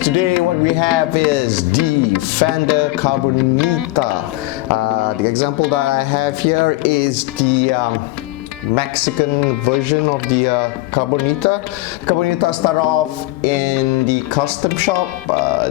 today what we have is the Fender Carbonita. The example that I have here is the Mexican version of the Carbonita. Carbonita started off in the custom shop.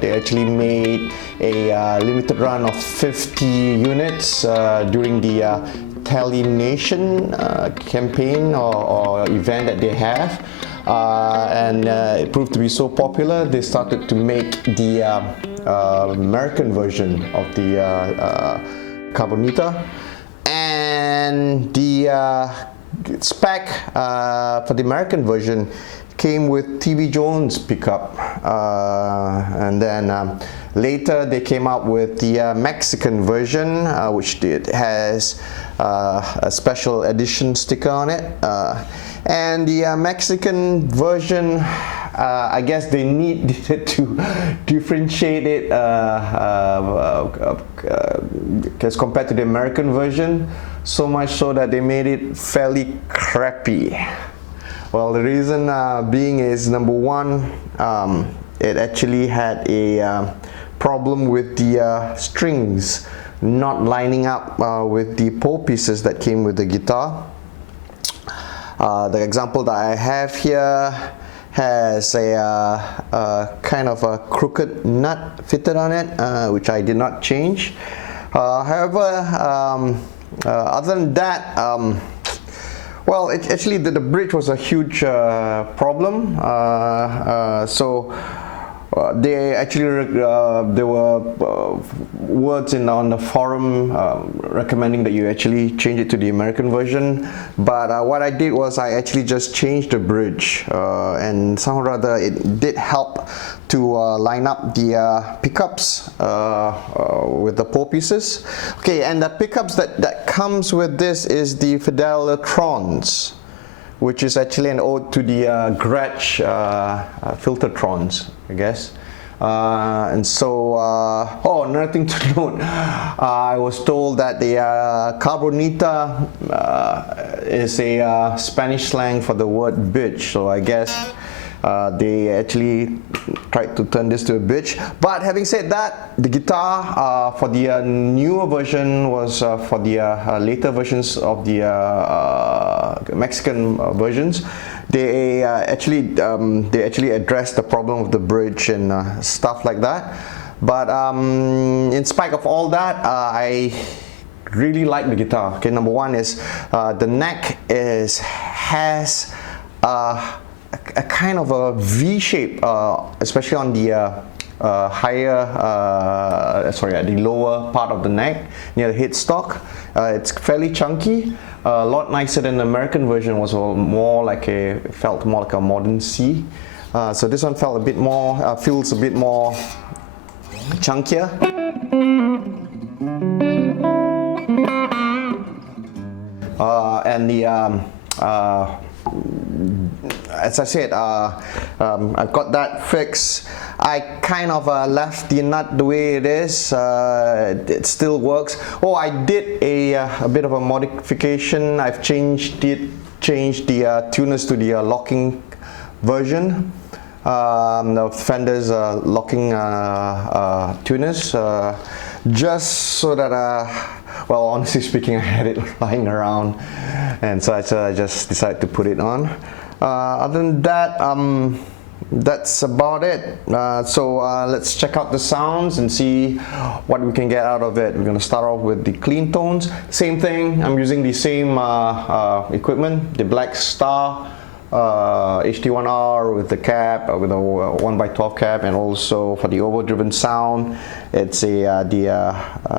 They actually made a limited run of 50 units during the Tally Nation campaign or event that they have. And it proved to be so popular, they started to make the American version of the Carbonita. And the spec for the American version came with T.B. Jones pickup, and then later they came out with the Mexican version, which has a special edition sticker on it. And the Mexican version, I guess they needed to differentiate it as compared to the American version, so much so that they made it fairly crappy. Well, the reason being is, number one, it actually had a problem with the strings not lining up with the pole pieces that came with the guitar. The example that I have here has a kind of a crooked nut fitted on it, which I did not change. However, other than that, well, actually the bridge was a huge problem. So they actually there were words on the forum recommending that you actually change it to the American version, but what I did was I actually just changed the bridge, and somehow or other it did help to line up the pickups with the pole pieces. Okay, and the pickups that comes with this is the Fideltrons, which is actually an ode to the Gretsch Filtertrons, I guess. And so, oh, another thing to note, I was told that the Carbonita is a Spanish slang for the word bitch, so I guess they actually tried to turn this to a bitch. But having said that, the guitar for the newer version was for the later versions of the Mexican versions. They actually addressed the problem of the bridge and stuff like that. But in spite of all that, I really like the guitar. Okay, number one is the neck has a kind of a V shape, especially on the the lower part of the neck near the headstock. It's fairly chunky, a lot nicer than the American version. Was more like felt more like a modern C. So this one felt a bit more, feels a bit more chunkier. And the as I said, I've got that fixed. I kind of left the nut the way it is. It still works. Oh, I did a bit of a modification. I've changed the tuners to the locking version. The Fender's locking tuners, just so that well, honestly speaking, I had it lying around, and so I just decided to put it on. Other than that, that's about it. So let's check out the sounds and see what we can get out of it. We're going to start off with the clean tones. Same thing, I'm using the same equipment, the Black Star HT1R with the cap, with a 1x12 cap, and also for the Overdriven sound, it's the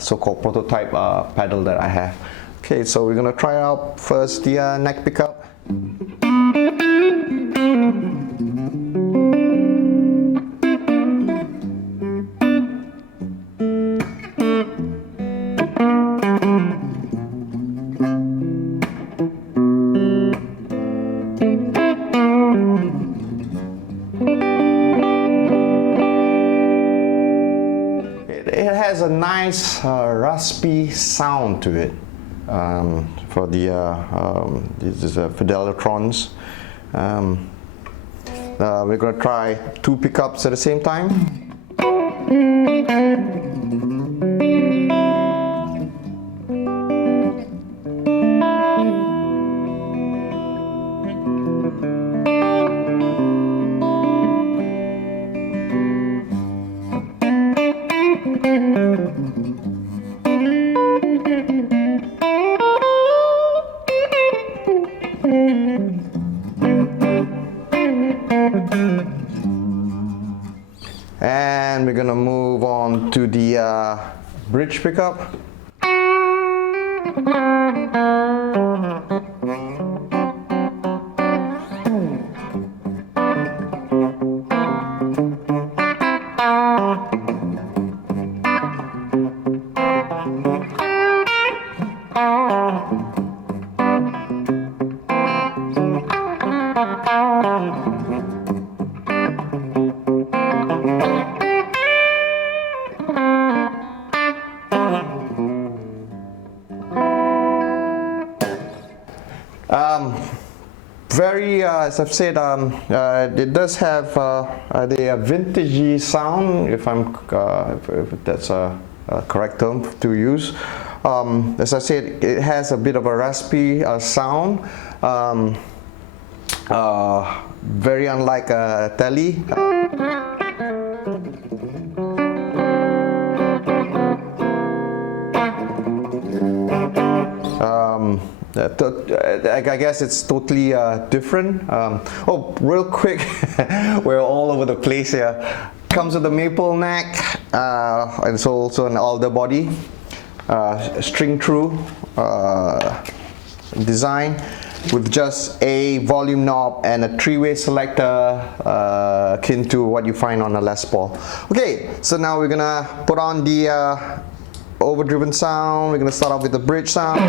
so-called prototype pedal that I have. Okay, so we're going to try out first the neck pickup. It has a nice raspy sound to it. For the these Fideltrons. we're going to try 2 pickups at the same time. And we're gonna move on to the bridge pickup. As I've said, it does have the vintagey sound, if that's a correct term to use. As I said, it has a bit of a raspy sound, very unlike a Tele. I guess it's totally different. Oh, real quick, we're all over the place here. Comes with a maple neck, and so also an alder body, string true design with just a volume knob and a 3-way selector, akin to what you find on a Les Paul. Okay, so now we're gonna put on the overdriven sound. We're gonna start off with the bridge sound.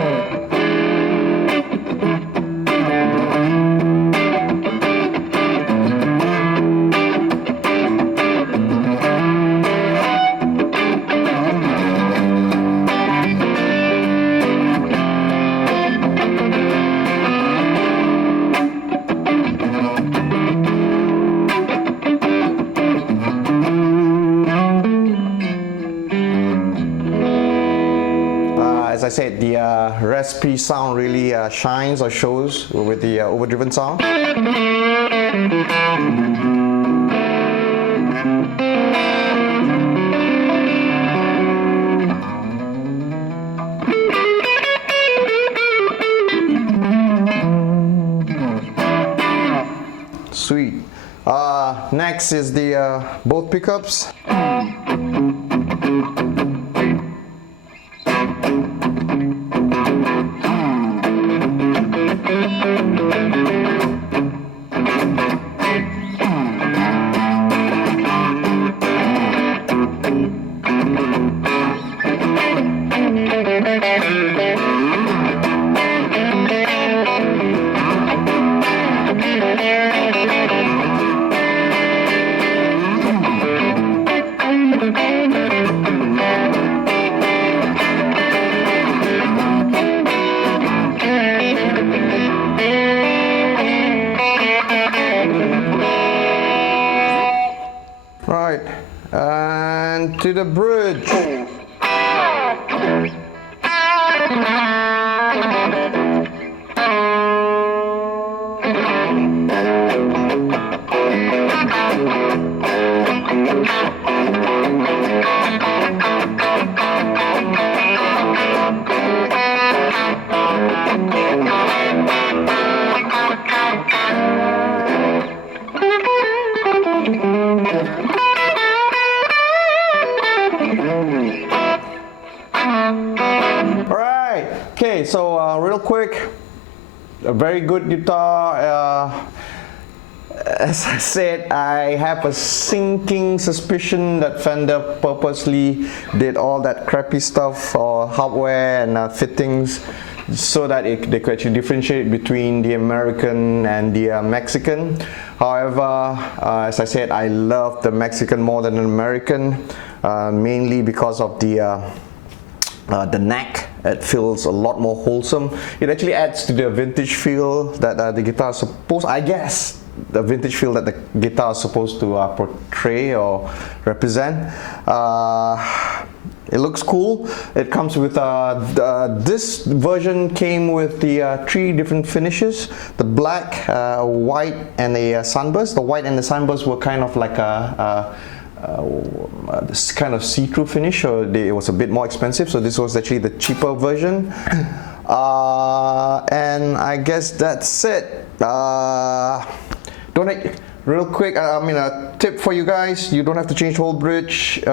As I said, the raspy sound really shines or shows with the overdriven sound. Sweet. Next is the both pickups. Right, and to the bridge. Okay, so real quick, a very good guitar. As I said, I have a sinking suspicion that Fender purposely did all that crappy stuff for hardware and fittings so that they could actually differentiate between the American and the Mexican. However, as I said, I love the Mexican more than the American, mainly because of the neck. It feels a lot more wholesome. It actually adds to the vintage feel that the guitar is supposed, I guess, the vintage feel that the guitar is supposed to portray or represent. It looks cool. It comes with this version came with the 3 different finishes: the black, white, and a sunburst. The white and the sunburst were kind of like this kind of see-through finish, so it was a bit more expensive. So this was actually the cheaper version. And I guess that's it. Real quick, a tip for you guys: you don't have to change the whole bridge.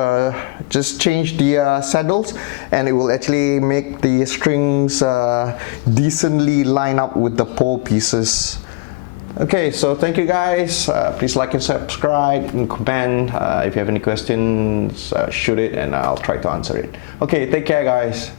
Just change the saddles, and it will actually make the strings decently line up with the pole pieces. Okay, so thank you guys. Please like and subscribe and comment. If you have any questions, shoot it and I'll try to answer it. Okay, take care guys.